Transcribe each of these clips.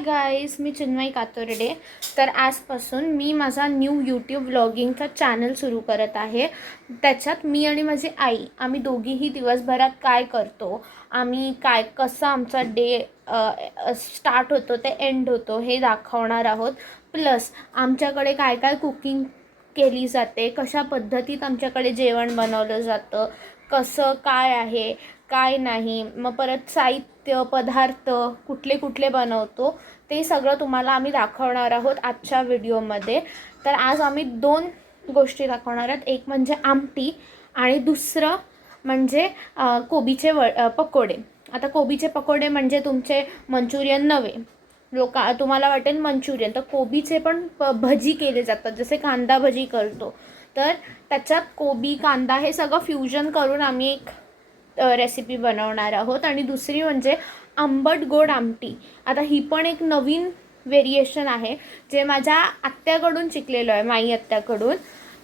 Hi guys, मी चिन्मयी कातोर्डे. तर आजपासून मी माझा न्यू यूट्यूब व्लॉगिंगचा चॅनल सुरू करत आहे. त्याच्यात मी आणि माझी आई आम्ही दोघीही दिवसभरात काय करतो, आम्ही काय कसं आमचा डे स्टार्ट होतो ते एंड होतो हे दाखवणार आहोत. प्लस आमच्याकडे काय काय कुकिंग केली जाते, कशा पद्धतीत आमच्याकडे जेवण बनवलं जातं, कसं काय आहे काय नाही, मग परत साहित्य पदार्थ कुठले कुठले बनवतो ते सगळं तुम्हाला आम्ही दाखवणार आहोत आजच्या व्हिडिओमध्ये. तर आज आम्ही दोन गोष्टी दाखवणार आहोत. एक म्हणजे आमटी आणि दुसरं म्हणजे कोबीचे पकोडे. आता कोबीचे पकोडे म्हणजे तुमचे मंचुरियन नव्हे, तुम्हाला वाटेल मंचुरियन, तर कोबीचे पण भजी केले जातात, जसे कांदा भजी करतो. तर त्याच्यात कोबी कांदा हे सगळं फ्युजन करून आम्ही एक रेसिपी बनवणार आहोत. आणि दुसरी म्हणजे आंबट गोड आमटी. आता ही पण एक नवीन व्हेरिएशन आहे जे माझ्या आत्याकडून शिकलेलो आहे, माई आत्याकडून.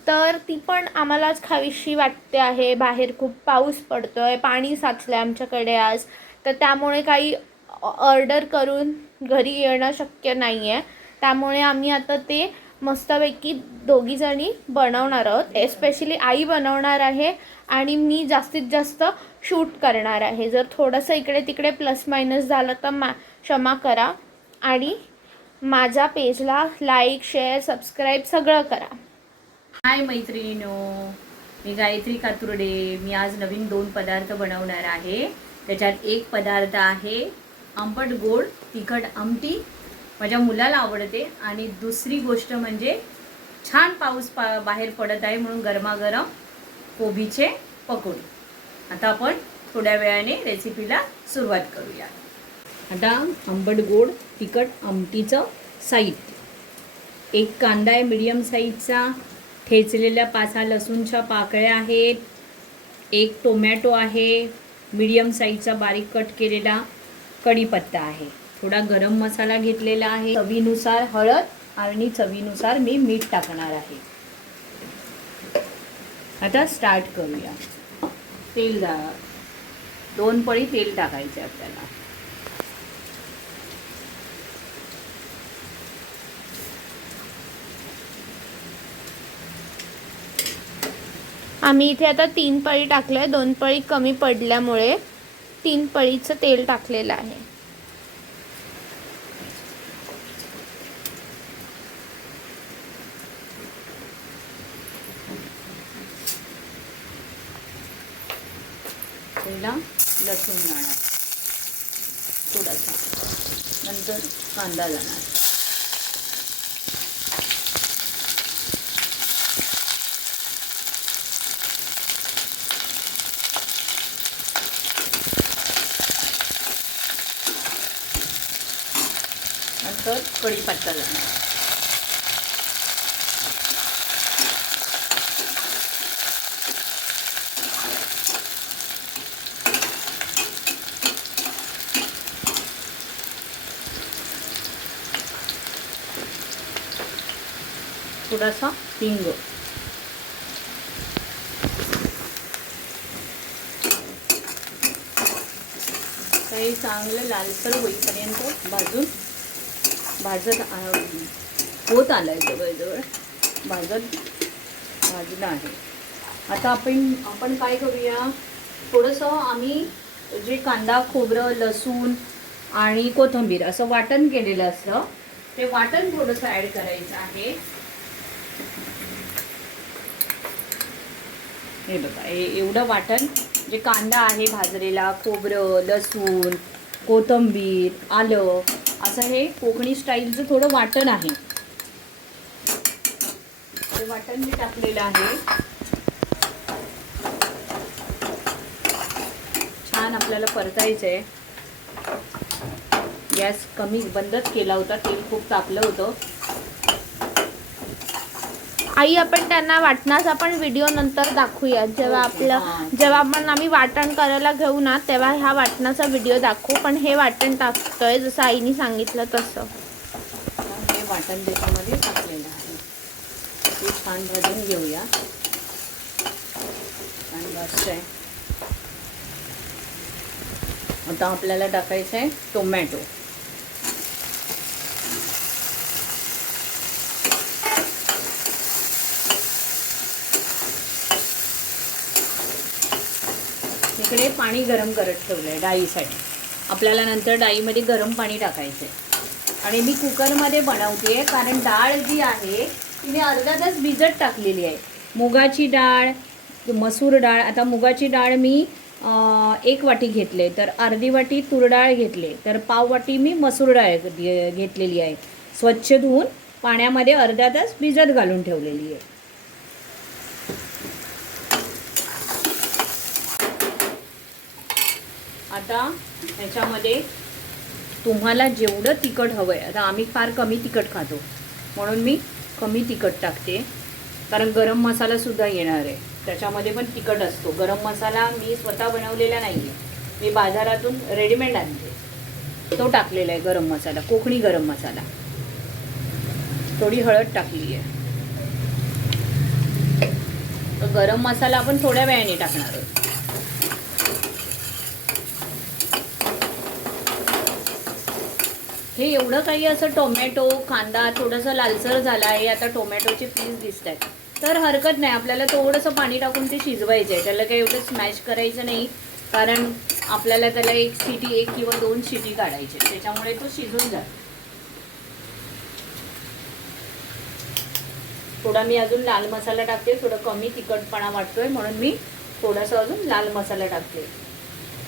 तर ती पण आम्हालाच खावीशी वाटते आहे. बाहेर खूप पाऊस पडतो आहे, पाणी साचलं आहे आमच्याकडे आज, तर त्यामुळे काही ऑर्डर करून घरी येणं शक्य नाही आहे. त्यामुळे आम्ही आता ते मस्तपैकी दोघीजणी बनवणार आहोत. एस्पेशली आई बनवणार आहे आणि मी जास्तीत जास्त शूट करणार आहे. जर थोडंसं इकडे तिकडे प्लस मायनस झालं तर क्षमा करा. आणि माझ्या पेजला लाईक शेअर सबस्क्राईब सगळं करा. हाय मैत्रिणीनो, मी गायत्री कातुर्डे. मी आज नवीन 2 पदार्थ बनवणार आहे. त्याच्यात एक पदार्थ आहे आंबट गोड तिखट आमटी, माझ्या मुलाला आवडते. आणि दुसरी गोष्ट म्हणजे छान पाऊस बाहेर पडत आहे म्हणून गरमागरम कोबीचे पकोडे. आता आपण थोड्या वेळाने रेसिपीला सुरुवात करूया. आता आंबट गोड तिखट आमटीचं साहित्य: एक कांदा आहे मीडियम साईजचा, ठेचलेल्या 5 लसूणच्या पाकळ्या आहेत, एक टोमॅटो आहे मीडियम साईजचा बारीक कट केलेला, कढीपत्ता आहे, थोडा गरम मसाला घेतलेला आहे, चवीनुसार हळद आणि चवीनुसार मी मीठ टाकणार आहे. आता स्टार्ट करूया. तेल 2 पळी तेल टाकायचे आपल्याला. आम्ही इथे आता 3 पळी टाकलं आहे. 2 पळी कमी पडल्यामुळे 3 पळीचं तेल टाकलेलं आहे. पहिला लसूण जाणार थोडासा, नंतर कांदा जाणार, नंतर कढीपत्ता जाणार, थोडासा हिंग, काही चांगलं लालसर होईपर्यंत भाजत होत आलं आहे, जवळजवळ भाजलं आहे. आता आपण काय करूया, थोडंसं आम्ही जे कांदा खोबरं लसूण आणि कोथिंबीर असं वाटण केलेलं असतं, ते वाटण थोडंसं ॲड करायचं आहे. हे बघा, एवढं वाटण, जे कांदा आहे भाजलेला, खोबरं लसूण कोथिंबीर आलं, असं हे कोकणी स्टाईलचं थोडं वाटण आहे. ते वाटण मी टाकलेलं आहे. छान आपल्याला परतायचं आहे. गॅस बंदच केला होता, तेल खूप तापलं होतं. आई, आपण त्यांना वाटणाचा पण व्हिडिओ नंतर दाखवूया. जेव्हा आम्ही वाटण करायला घेऊ ना, तेव्हा ह्या वाटणाचा व्हिडिओ दाखवू. पण हे वाटण टाकतोय जसं आईने सांगितलं तसं. हे वाटण त्याच्यामध्ये टाकलेलं आहे. ते छान भाजून घेऊया. छान भाजतं आहे. आता आपल्याला टाकायचं आहे टोमॅटो. इकडे पाणी गरम करत ठेवलं आहे डाळीसाठी. आपल्याला नंतर डाळीमध्ये गरम पाणी टाकायचं आहे. आणि मी कुकरमध्ये बनवते आहे कारण डाळ जी आहे ती मी अर्धा तास भिजत टाकलेली आहे. मुगाची डाळ, मसूर डाळ. आता मुगाची डाळ मी 1 वाटी घेतले, तर अर्धी वाटी तूर डाळ घेतले, तर पाव वाटी मी मसूर डाळ घेतलेली आहे. स्वच्छ धुवून पाण्यामध्ये अर्धा तास भिजत घालून ठेवलेली आहे. आता ह्याच्यामध्ये तुम्हाला जेवढं तिखट हवं आहे, आता आम्ही फार कमी तिखट खातो म्हणून मी कमी तिखट टाकते. कारण गरम मसालासुद्धा येणार आहे, त्याच्यामध्ये पण तिखट असतो. गरम मसाला मी स्वतः बनवलेला नाही आहे, मी बाजारातून रेडीमेड आणते, तो टाकलेला आहे गरम मसाला, कोकणी गरम मसाला. थोडी हळद टाकली आहे. तर गरम मसाला आपण थोड्या वेळाने टाकणार आहोत. हे एवढं काही असं टोमॅटो, कांदा थोडंसं लालसर झाला आहे, आता टोमॅटोचे पीस दिसत आहेत, तर हरकत नाही. आपल्याला थोडंसं पाणी टाकून ते शिजवायचं आहे. त्याला काही एवढं स्मॅश करायचं नाही, कारण आपल्याला त्याला 1 किंवा 2 शिटी काढायचे, त्याच्यामुळे तो शिजून जातो. थोडा मी अजून लाल मसाला टाकते, थोडं कमी तिखटपणा वाटतोय म्हणून मी थोडासा अजून लाल मसाला टाकते.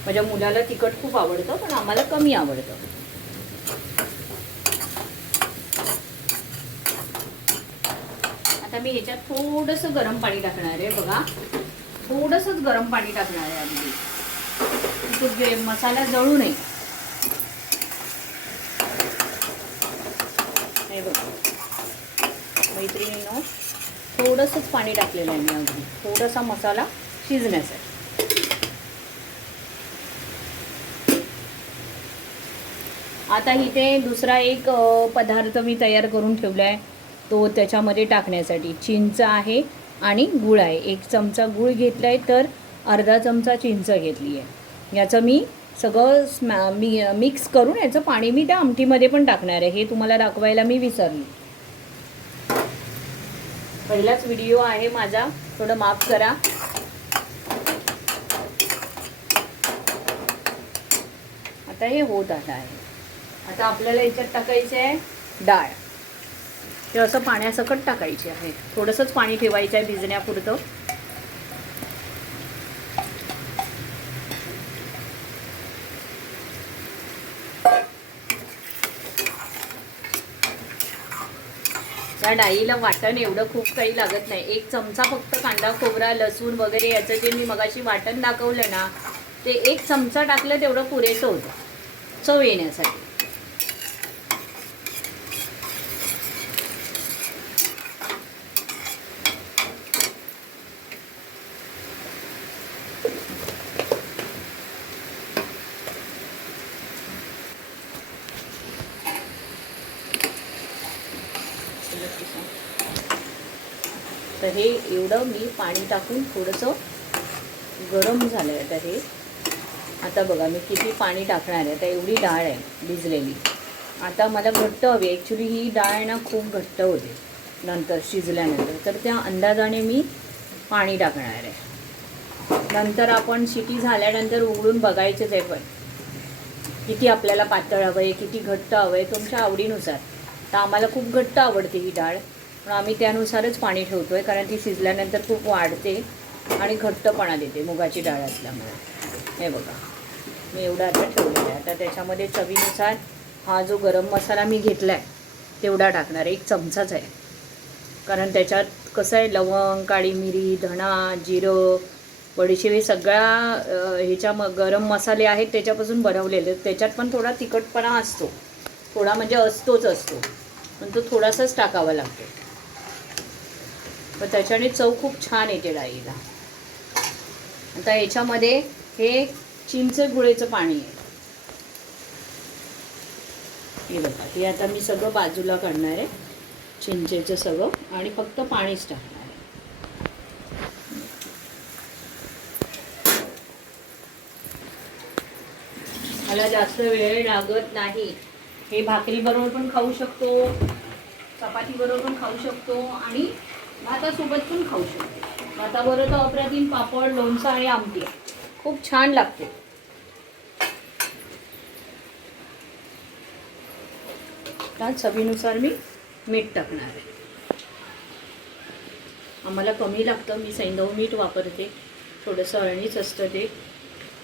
माझ्या मुलाला तिखट खूप आवडतं, पण आम्हाला कमी आवडतं. आता मी ह्याच्यात थोडंसं गरम पाणी टाकणार आहे. बघा, थोडंसंच गरम पाणी टाकणार आहे अगदी, तो मसाला जळू नये. हे बघा मैत्रिणींनो, थोडंसंच पाणी टाकलेलं आहे मी, अगदी थोडासा मसाला शिजण्यासाठी. आता इथे दुसरा एक पदार्थ मी तयार करून ठेवला आहे, तो त्याच्यामध्ये टाकण्यासाठी चिंच आहे आणि गूळ आहे. 1 चमचा गूळ घेतला आहे, तर अर्धा चमचा चिंच घेतली आहे. याचं मी सगळं मिक्स करून याचं पाणी मी त्या आमटीमध्ये पण टाकणार आहे. हे तुम्हाला दाखवायला मी विसरली. पहिलाच व्हिडिओ आहे माझा, थोडं माफ करा. आता हे होत आहे. आता आपल्याला याच्यात टाकायचं आहे डाळ. ते असं पाण्यासकट टाकायचे आहे. थोडंसंच पाणी ठेवायचं आहे भिजण्यापुरतं. त्या डाळीला वाटण एवढं खूप काही लागत नाही. 1 चमचा फक्त कांदा, खोबरा, लसूण वगैरे याचं जे मी मगाशी वाटण दाखवलं ना, ते 1 चमचा टाकलं तेवढं पुरेसं होतं चव येण्यासाठी. तर हे एवढं मी पाणी टाकून थोडंसं गरम झालं आहे. तर हे आता बघा मी किती पाणी टाकणार आहे. आता एवढी डाळ आहे भिजलेली. आता मला घट्ट हवी. ॲक्च्युली ही डाळ ना खूप घट्ट होते नंतर शिजल्यानंतर, तर त्या अंदाजाने मी पाणी टाकणार आहे. नंतर आपण शिटी झाल्यानंतर उघडून बघायचंच आहे पण किती आपल्याला पातळ हवं आहे, किती घट्ट हवं आहे, तुमच्या आवडीनुसार. तर आम्हाला खूप घट्ट आवडते ही डाळ, पण आम्ही त्यानुसारच पाणी ठेवतो आहे, कारण ती शिजल्यानंतर खूप वाढते आणि घट्टपणा देते मुगाची डाळ असल्यामुळे. हे बघा मी एवढं आता ठेवलेलं आहे. आता त्याच्यामध्ये चवीनुसार हा जो गरम मसाला मी घेतला आहे तेवढा टाकणार. 1 चमचाच आहे, कारण त्याच्यात कसं आहे लवंग, काळी मिरी, धणा, जिरं, बडीशेप हे सगळ्या गरम मसाले आहेत त्याच्यापासून बनवलेले. त्याच्यात पण थोडा तिखटपणा असतो, थोडा म्हणजे असतोच असतो, पण तो थोडासाच टाकावा लागतो. पण त्याच्याने चव खूप छान येते डाळीला. आता याच्यामध्ये हे चिंच गुळेचं पाणी आहे. हे बघा, हे आता मी सगळं बाजूला काढणार आहे, चिंचेचं सगळं, आणि फक्त पाणीच टाकणार आहे. मला जास्त वेळ लागत नाही. हे भाकरीबरोबर पण खाऊ शकतो, चपातीबरोबर पण खाऊ शकतो आणि भातासोबत पण खाऊ शकतो. भाताबरोबर तर अप्रतिम पापड, लोणचं आणि आमटी. खूप छान लागते. आता चवीनुसार मी मीठ टाकणार आहे. आम्हाला कमी लागतं, मी सैंधव मीठ वापरते, थोडंसं अळणीच असतं ते,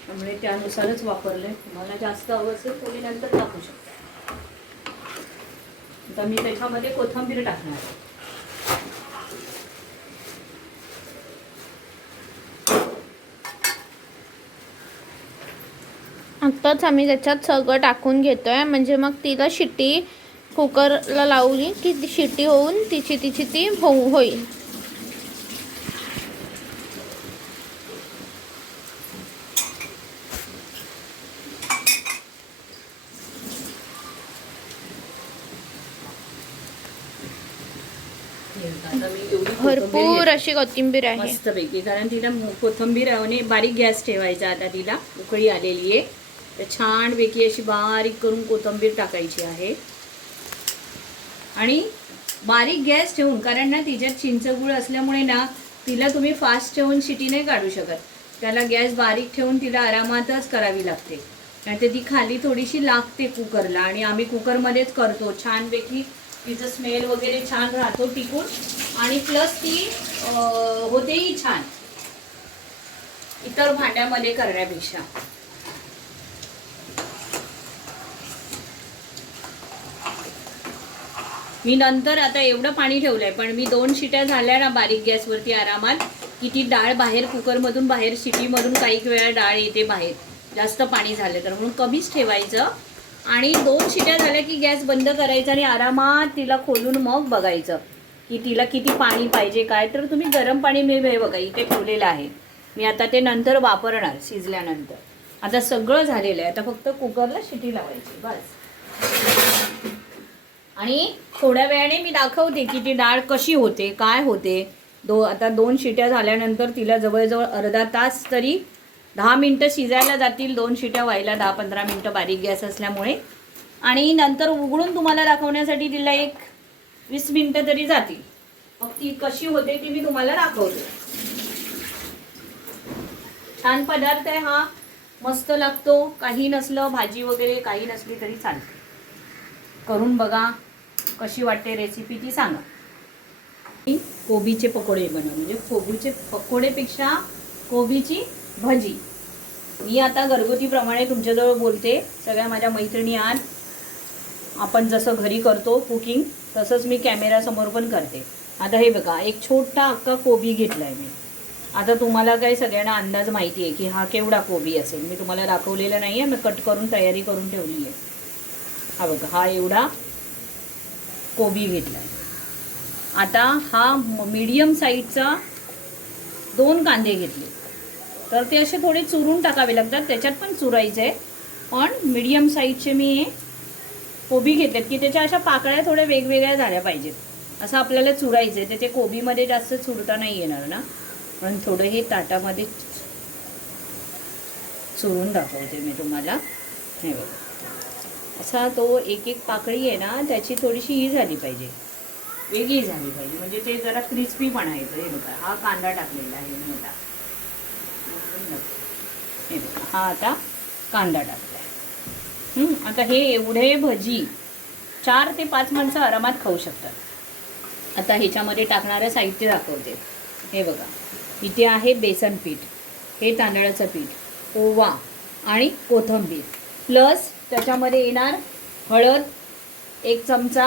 त्यामुळे त्यानुसारच वापरलं. तुम्हाला जास्त हवं असेल थोडी नंतर टाकू शकता. आता मी त्याच्यामध्ये कोथिंबीर टाकणार आहे. आत्ताच आम्ही त्याच्यात सगळं टाकून घेतोय, म्हणजे मग तिला शिट्टी कुकरला लावली की ती शिट्टी होऊन तिची ती होईल. आता मी एवढी भरपूर अशी कोथिंबीर आहे. मस्तपैकी, कारण तिला कोथिंबीर आणि बारीक गॅस ठेवायचा. आता तिला उकळी आलेली आहे, तर छानपैकी अशी बारीक करून कोथिंबीर टाकायची आहे. आणि बारीक गॅस ठेवून, कारण ना तिच्यात चिंचगूळ असल्यामुळे ना तिला तुम्ही फास्ट ठेवून शिटी नाही काढू शकत. त्याला गॅस बारीक ठेवून तिला आरामातच करावी लागते, नाहीतर ती खाली थोडीशी लागते कुकरला. आणि आम्ही कुकरमध्येच करतो. छानपैकी तिचं स्मेल वगैरे छान राहतो टिकून, आणि प्लस ती होतेही छान इतर भांड्यामध्ये करण्यापेक्षा. मी नंतर आता एवढं पाणी ठेवलंय, पण मी 2 शिट्या झाल्या ना बारीक गॅसवरती आरामात, की ती डाळ बाहेर कुकरमधून बाहेर शिटीमधून काही वेळा डाळ येते बाहेर, जास्त पाणी झालं तर. म्हणून कमीच ठेवायचं. आणि 2 शिट्या झाल्या की गॅस बंद करायचा आणि आरामात तिला खोलून मग बघायचं की तिला किती पाणी पाहिजे काय. तर तुम्ही गरम पाणी मी हे बघा इथे ठेवलेलं आहे, मी आता ते नंतर वापरणार शिजल्यानंतर. आता सगळं झालेलं आहे, आता फक्त कुकरला शिटी लावायची बस. आणि थोड्या वेळाने मी दाखवते की ती डाळ कशी होते काय होते. आता 2 शिट्या झाल्यानंतर तिला जवळजवळ अर्धा तास तरी 10 मिनटं शिजायला जातील. 2 शिट्या व्हायला 10-15 मिनटं बारीक गॅस असल्यामुळे. आणि नंतर उघडून तुम्हाला दाखवण्यासाठी तिला एक 20 मिनटं तरी जातील. मग ती कशी होते ती मी तुम्हाला दाखवते. छान पदार्थ आहे हा, मस्त लागतो. काही नसलं भाजी वगैरे काही नसली तरी चालते. करून बघा, कशी वाटते रेसिपी ती सांगा. कोबीचे पकोडे बनव, म्हणजे कोबीचे पकोडेपेक्षा कोबीची भजी. मी आता घरगुतीप्रमाणे तुमच्याजवळ बोलते. सगळ्या माझ्या मैत्रिणी आज आपण जसं घरी करतो कुकिंग तसंच मी कॅमेरासमोर पण करते. आता हे बघा, एक छोटा अख्खा कोबी घेतला आहे मी. आता तुम्हाला काही सगळ्यांना अंदाज माहिती आहे की हा केवढा कोबी असेल. मी तुम्हाला दाखवलेलं नाही आहे, मी कट करून तयारी करून ठेवली आहे. हा बघा, हा एवढा कोबी घेतला आहे. आता हा मीडियम साईजचा 2 कांदे घेतले, तर ते असे थोडे चुरून टाकावे लागतात, त्याच्यात पण चुरायचे आहे. पण मीडियम साईजचे मी हे कोबी घेतलेत की त्याच्या अशा पाकळ्या थोड्या वेगवेगळ्या झाल्या पाहिजेत. असं आपल्याला चुरायचं आहे, तर ते कोबीमध्ये जास्त चुरता नाही येणार ना, म्हणून थोडं हे ताटामध्ये चुरून दाखवते मी तुम्हाला. हे बघा, असा तो एक एक पाकळी आहे ना त्याची थोडीशी ही झाली पाहिजे, वेगळी झाली पाहिजे, म्हणजे ते जरा क्रिस्पीपणा येतं. हे बघा, हा कांदा टाकलेला आहे मोठा. हे बघा, हा आता कांदा टाकला. आता हे एवढे भजी 4 ते 5 माणसं आरामात खाऊ शकतात. आता ह्याच्यामध्ये टाकणारं साहित्य दाखवते. हे बघा, इथे आहे बेसन पीठ, हे तांदळाचं पीठ, ओवा आणि कोथिंबीर, प्लस त्याच्यामध्ये येणार हळद 1 चमचा,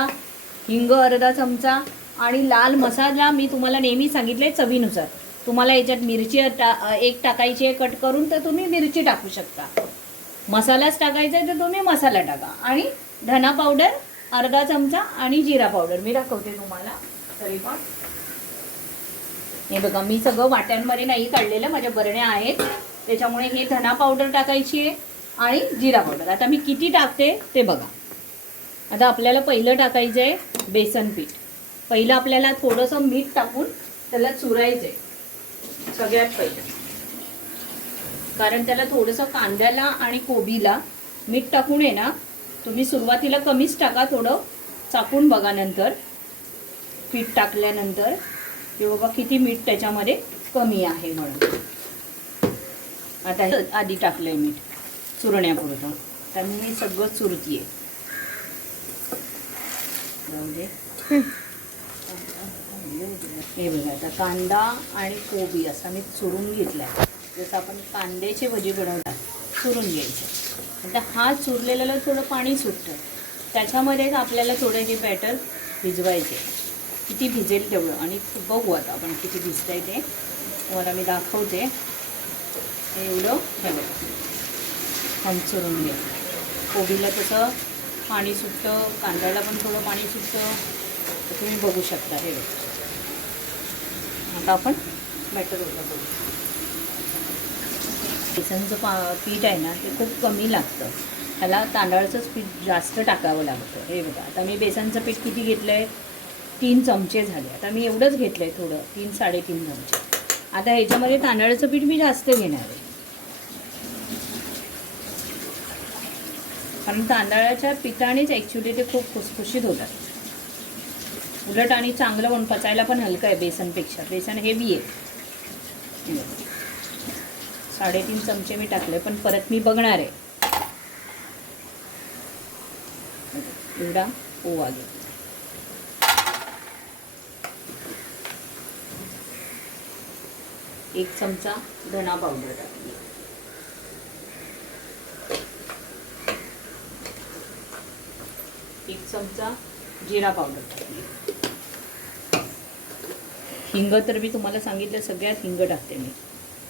हिंग अर्धा चमचा, आणि लाल मसाला मी तुम्हाला नेहमी सांगितले चवीनुसार. तुम्हाला याच्यात मिरची एक टाकायची आहे कट करून, तर तुम्ही मिरची टाकू शकता. मसालाच टाकायचा आहे तर तुम्ही मसाला टाका. आणि धना पावडर अर्धा चमचा आणि जिरा पावडर मी दाखवते तुम्हाला. तरी पण हे बघा, मी सगळं वाट्यांमध्ये नाही काढलेलं, माझ्या बरण्या आहेत, त्याच्यामुळे हे धना पावडर टाकायची आहे आणि जिरा पावडर. आता मी किती टाकते ते बघा. आता आपल्याला पहिलं टाकायचं आहे बेसन पीठ. पहिलं आपल्याला थोडंसं मीठ टाकून त्याला चुरायचं आहे सगळ्यात पहिलं, कारण त्याला थोडंसं कांद्याला आणि कोबीला मीठ टाकून आहे ना. तुम्ही सुरुवातीला कमीच टाका, थोडं चाकून बघा नंतर पीठ टाकल्यानंतर की बाबा किती मीठ त्याच्यामध्ये कमी आहे म्हणून. आता हे आधी टाकलं आहे मीठ चुरण्यापुरतं. तर मी सगळं चुरतीये. जाऊ दे. हे बघा आता कांदा आणि कोबी असा मी चुरून घेतला आहे. जसं आपण कांद्याची भजी बनवतात चुरून घ्यायचं. आता हा चुरलेल्याला थोडं पाणी सुटतं. त्याच्यामध्येच आपल्याला थोडं हे बॅटर भिजवायचे. किती भिजेल तेवढं. आणि बघू आता आपण किती भिजतं आहे ते तुम्हाला मी दाखवते. एवढं हे बघा हम चुरून घ्या. कोबीला तसं पाणी सुटतं, कांद्याला पण थोडं पाणी सुटतं. तर तुम्ही बघू शकता. हे बघा आता आपण बॅटर ओला करू. बेसनचं पीठ आहे ना ते खूप कमी लागतं. त्याला तांदळाचंच पीठ जास्त टाकावं लागतं. हे बघा आता मी बेसनचं पीठ किती घेतलं आहे 3 चमचे झाले. आता मी एवढंच घेतलं आहे थोडं 3-3.5 चमचे. आता ह्याच्यामध्ये तांदळाचं पीठ मी जास्त घेणार आहे. कारण तांदळाच्या पिठानेच ॲक्च्युली ते खूप खुसखुशीत होतात. उलट आणि चांगलं पण पचायला पण हलकं आहे बेसनपेक्षा. बेसन हेवी आहे. 3.5 चमचे मी टाकले पण परत मी बघणार आहे. एवढा ओवा घेतला. एक चमचा धना पावडर टाकली. एक चमचा जिरा पावडर टाकली. हिंग तर मी तुम्हाला सांगितलं सगळ्यात हिंग टाकते मी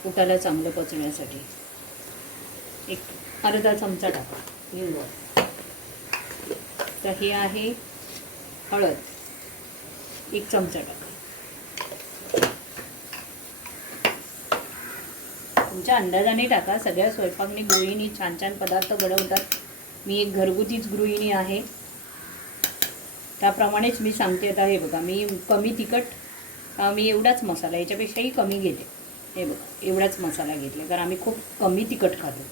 पोटाला चांगलं पचण्यासाठी. एक अर्धा चमचा टाका हिंग. तर हे आहे हळद. 1 चमचा टाका. तुमच्या अंदाजाने टाका. सगळ्या स्वयंपाकनी गृहिणी छान छान पदार्थ बनवतात. मी एक घरगुतीच गृहिणी आहे त्याप्रमाणेच मी सांगते. आता हे बघा मी कमी तिखट मी एवढाच मसाला याच्यापेक्षाही कमी घेते. हे बघा एवढाच मसाला घेतला कारण आम्ही खूप कमी तिखट खातो.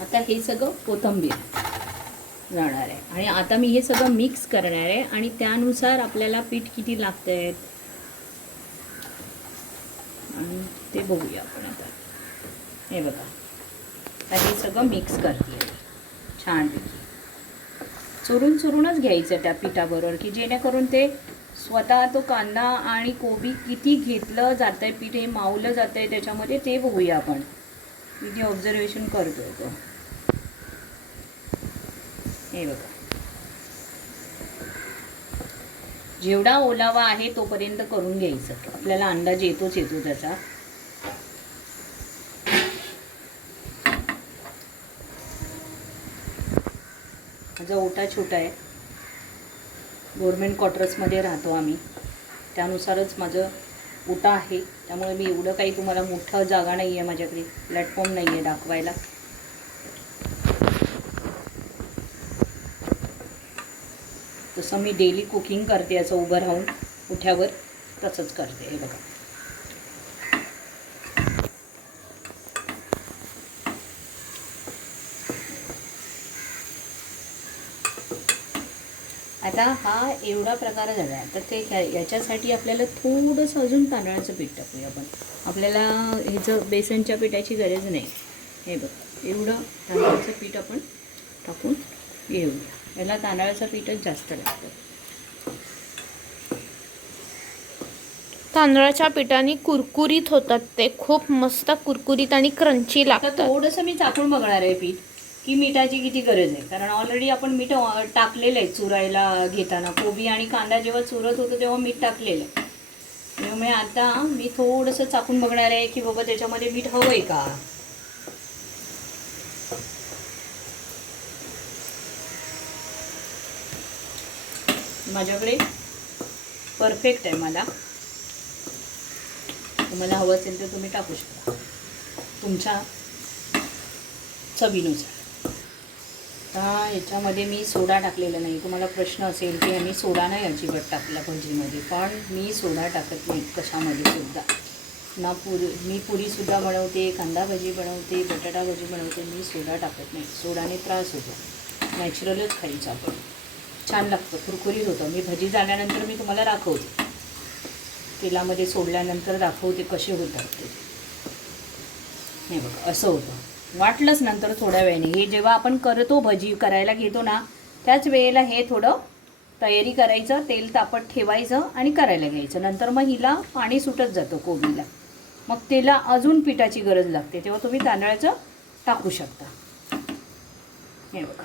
आता हे सगळं कोथिंबीर जाणार आहे. आणि आता मी हे सगळं मिक्स करणार आहे आणि त्यानुसार आपल्याला पीठ किती लागतंय आणि ते बघूया आपण आता. हे बघा आता हे सगळं मिक्स करते छानपैकी. चुरूनच घ्यायचं त्या पिठाबरोबर की जेणेकरून ते स्वतः तो कांदा आणि कोबी किती घेतलं जातं आहे पीठ हे मावलं जातं आहे त्याच्यामध्ये ते बघूया आपण. मी ते ऑब्झर्वेशन करतोय तो. हे बघा जेवढा ओलावा आहे तोपर्यंत करून घ्यायचं. आपल्याला अंदाज येतो त्याचा. माझा ओटा छोटा आहे. गव्हर्मेंट क्वार्टर्समध्ये राहतो आम्ही. त्यानुसारच माझं ओटा आहे. त्यामुळे मी एवढं काही तुम्हाला मोठं जागा नाही आहे माझ्याकडे. प्लॅटफॉर्म नाही आहे दाखवायला. तसं मी डेली कुकिंग करते असं उभं राहून उठ्यावर तसंच करते. हे बघा आता हा एवढा प्रकार झाला आहे. तर ते याच्यासाठी आपल्याला थोडंसं अजून तांदळाचं पीठ टाकूया आपण. आपल्याला ह्याचं बेसनच्या पिठाची गरज नाही. हे बघा एवढं तांदळाचं पीठ आपण टाकून घेऊया. याला तांदळाचं पीठच जास्त लागतं. तांदळाच्या पिठाने कुरकुरीत होतात ते. खूप मस्त कुरकुरीत आणि क्रंची लागतं. थोडंसं मी चाकून बघणार आहे पीठ की मिठाची किती गरज आहे. कारण ऑलरेडी आपण मीठ टाकलेलं आहे चुरायला घेताना. कोबी आणि कांदा जेव्हा चुरत होतं तेव्हा मीठ टाकलेलं आहे. त्यामुळे आता मी थोडंसं चाकून बघणार आहे की बाबा त्याच्यामध्ये मीठ हवं आहे का. माझ्याकडे परफेक्ट आहे. मला तुम्हाला हवं असेल तर तुम्ही टाकू शकता तुमच्या चवीनुसार. आता याच्यामध्ये मी सोडा टाकलेला नाही. तुम्हाला प्रश्न असेल की आम्ही सोडा नाही अजिबात टाकला भजीमध्ये. पण मी सोडा टाकत नाही कशामध्ये सुद्धा. मी पुरीसुद्धा बनवते, कांदा भजी बनवते, बटाटा भजी बनवते. मी सोडा टाकत नाही. सोडाने त्रास होतो. नॅचरलच खायचं आपण. छान लागतं, कुरकुरीत होतं. मी भजी झाल्यानंतर मी तुम्हाला दाखवते, तेलामध्ये सोडल्यानंतर दाखवते कसे होतात ते. हे बघा असं होतं. वाटलंच नंतर थोड्या वेळाने, हे जेव्हा आपण करतो भजी करायला घेतो ना त्याच वेळेला हे थोडं तयारी करायचं, तेल तापत ठेवायचं आणि करायला घ्यायचं. नंतर मग हिला पाणी सुटत जातं कोबीला, मग त्याला अजून पिठाची गरज लागते, तेव्हा तुम्ही तांदळाचं टाकू शकता. हे बघा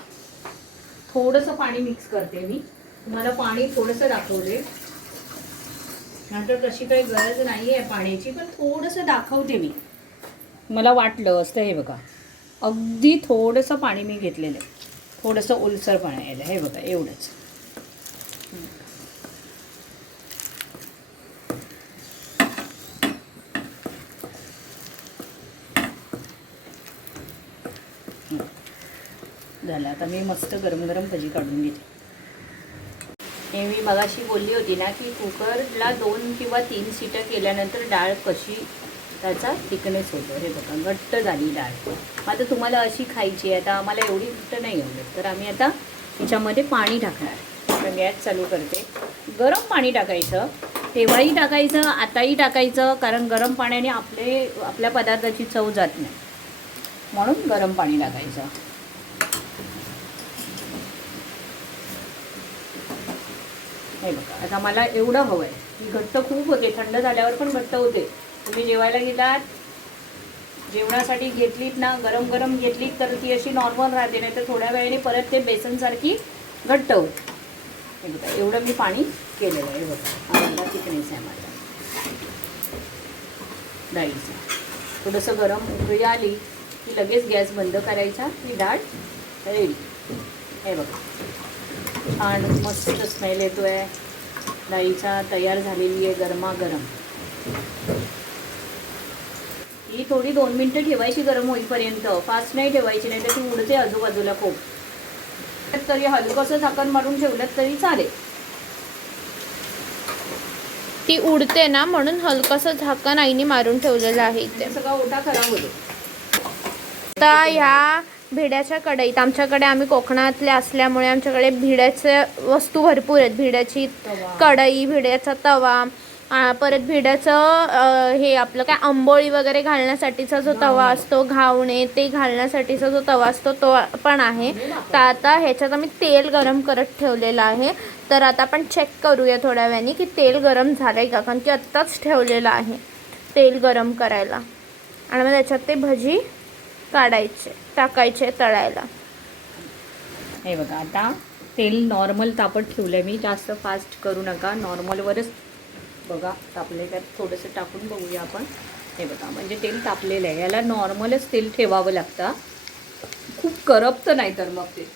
थोडंसं पाणी मिक्स करते मी, तुम्हाला पाणी थोडंसं दाखवते, नंतर तशी काही गरज नाही आहे पाण्याची, पण थोडंसं दाखवते मी. मला वाटलं असतं. हे बघा अगदी थोडंसं पाणी मी घेतलेलं आहे, थोडंसं ओलसरपणा यायला. हे बघा एवढंच. झालं. आता मी मस्त गरम गरम भजी काढून घेते. हे मी मगाशी बोलली होती ना की कुकरला 2 किंवा 3 शिट्या केल्यानंतर डाळ कशी त्याचा थिकनेस होतो. हे बघा घट्ट झाली डाळ. आता तुम्हाला अशी खायची आहे, आता आम्हाला एवढी घट्ट नाही आवडत, तर आम्ही आता तिच्यामध्ये पाणी टाकणार. आता गॅस चालू करते. गरम पाणी टाकायचं, तेव्हाही टाकायचं आताही टाकायचं, कारण गरम पाण्याने आपल्या पदार्थाची चव जात नाही, म्हणून गरम पाणी टाकायचं. हे बघा आता मला एवढं हवं आहे की घट्ट खूप होते, थंड झाल्यावर पण घट्ट होते. तुम्ही जेवायला घेतात, जेवणासाठी घेतलीत ना गरम गरम घेतलीत तर ती अशी नॉर्मल राहते, नाही तर थोड्या वेळाने परत ते बेसनसारखी घट्ट होते. हे बघा एवढं मी पाणी केलेलं आहे. बघा हा थिकनेस आहे माझा डाळीचा. थोडंसं गरम उकळी आली की लगेच गॅस बंद करायचा, ही डाळ रेडी. हे बघा छान मस्त स्मेल येतो आहे डाळीचा, तयार झालेली आहे गरमागरम. ही थोडी 2 मिनटं ठेवायची गरम होईपर्यंत, फास्ट नाही ठेवायची, नाही तर ती उडते आजूबाजूला खूप. तरी हलकंसं झाकण मारून ठेवलं तरी चालेल. ती उडते ना म्हणून हलकंसं झाकण आईने मारून ठेवलेलं आहे इथे. सगळा ओटा खराब होतो. आता ह्या भिड्याच्या कढईत, आमच्याकडे आम्ही कोकणातले असल्यामुळे आमच्याकडे भिड्याच्या वस्तू भरपूर आहेत. भिड्याची कढई, भिड्याचा तवा, परत भिड्याचं हे आपलं काय आंबोळी वगैरे घालण्यासाठीचा जो तवा असतो, घावणे ते घालण्यासाठीचा जो तवा असतो तो पण आहे. तर आता ह्याच्यात आम्ही तेल गरम करत ठेवलेलं आहे. तर आता आपण चेक करूया थोड्या वेळाने की तेल गरम झालं आहे का, कारण की आत्ताच ठेवलेलं आहे तेल गरम करायला. आणि मग त्याच्यात ते भजी काढायचे, टाकायचे तळायला. हे बघा आता तेल नॉर्मल तापत ठेवलं आहे मी, जास्त फास्ट करू नका, नॉर्मलवरच बघा तापले. त्यात थोडंसं टाकून बघूया आपण. हे बघा म्हणजे तेल तापलेलं आहे. याला नॉर्मलच तेल ठेवावं लागतं, खूप करपतं नाही तर मग ते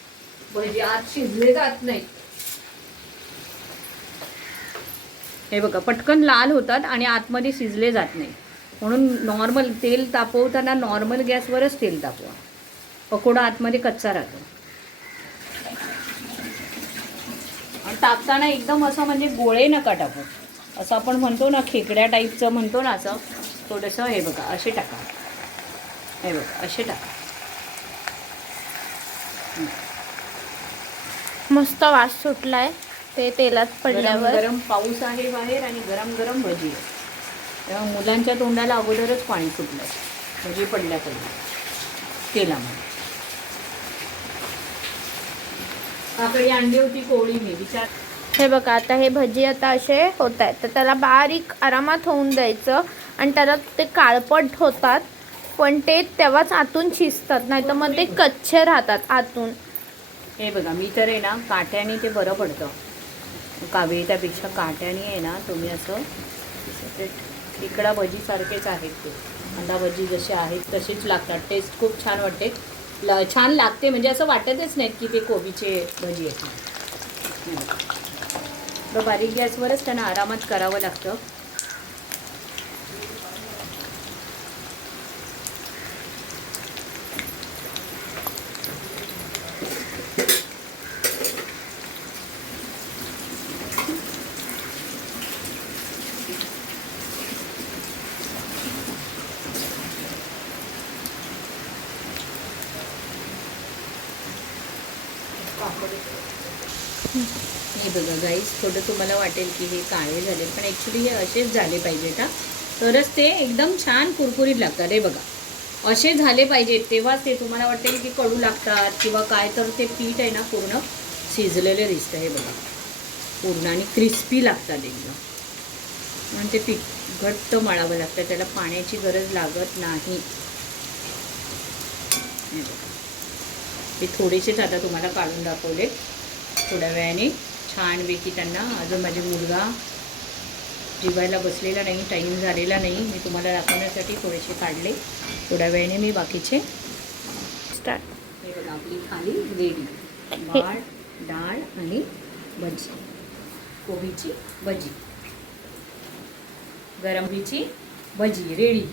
भजी आत शिजले जात नाही. हे बघा पटकन लाल होतात आणि आतमध्ये शिजले जात नाही, म्हणून नॉर्मल तेल तापवताना नॉर्मल गॅसवरच तेल तापवा. पकोडा आतमध्ये कच्चा राहतो. आणि टाकताना एकदम असं म्हणजे गोळे नका टाकू, असं आपण म्हणतो ना खेकड्या टाईपचं म्हणतो ना, असं थोडंसं. हे बघा असे टाका. हे बघा असे टाका. मस्त वास सुटलाय ते तेलात पडल्यावर. गरम पाऊस आहे बाहेर आणि गरम गरम भजी आहे, तेव्हा मुलांच्या तोंडाला अगोदरच पाणी सुटलं भजी पडल्या तेलामध्ये. काकडी आणली होती कोळी मी विचार. हे बघा आता हे भजी आता असे होत आहेत, तर त्याला बारीक आरामात होऊन द्यायचं. आणि त्याला ते काळपट होतात, पण ते तेव्हाच आतून शिजतात, नाही तर मग ते कच्चे राहतात आतून. हे बघा मी तर आहे ना काट्याने ते बरं पडतं, कावे त्यापेक्षा काट्याने आहे ना तुम्ही असं इकडा भजीसारखेच आहेत ते. अंडा भजी जसे आहेत तसेच लागतात, टेस्ट खूप छान वाटते, छान लागते. म्हणजे असं वाटतच नाहीत की ते कोबीचे भजी आहेत. तर बारीक गॅसवरच त्यांना आरामात करावं लागतं. हे बघा गाईस, थोडं तुम्हाला वाटेल की हे काळे झाले, पण ॲक्च्युली हे असेच झाले पाहिजेत हा, तरच ते एकदम छान कुरकुरीत लागतात. हे बघा, असे झाले पाहिजेत, तेव्हाच ते तुम्हाला वाटेल की कडू लागतात किंवा काय. तर ते पीठ आहे ना पूर्ण शिजलेलं दिसतं. हे बघा, पूर्ण आणि क्रिस्पी लागतात एकदम. म्हणून ते पीठ घट्ट मळावं लागतं, त्याला पाण्याची गरज लागत नाही. हे बघा, ते थोडेसेच आता तुम्हाला काढून दाखवले. थोड्या वेळाने छानपैकी त्यांना, अजून माझे मुलगा जेवायला बसलेला नाही, टाईम झालेला नाही, मी तुम्हाला दाखवण्यासाठी थोडेसे काढले. थोड्या वेळाने मी बाकीचे स्टार्ट. हे बघा, आपली थाली रेडी. भात, डाळ आणि भजी, कोबीची भजी, गरमची भजी रेडी.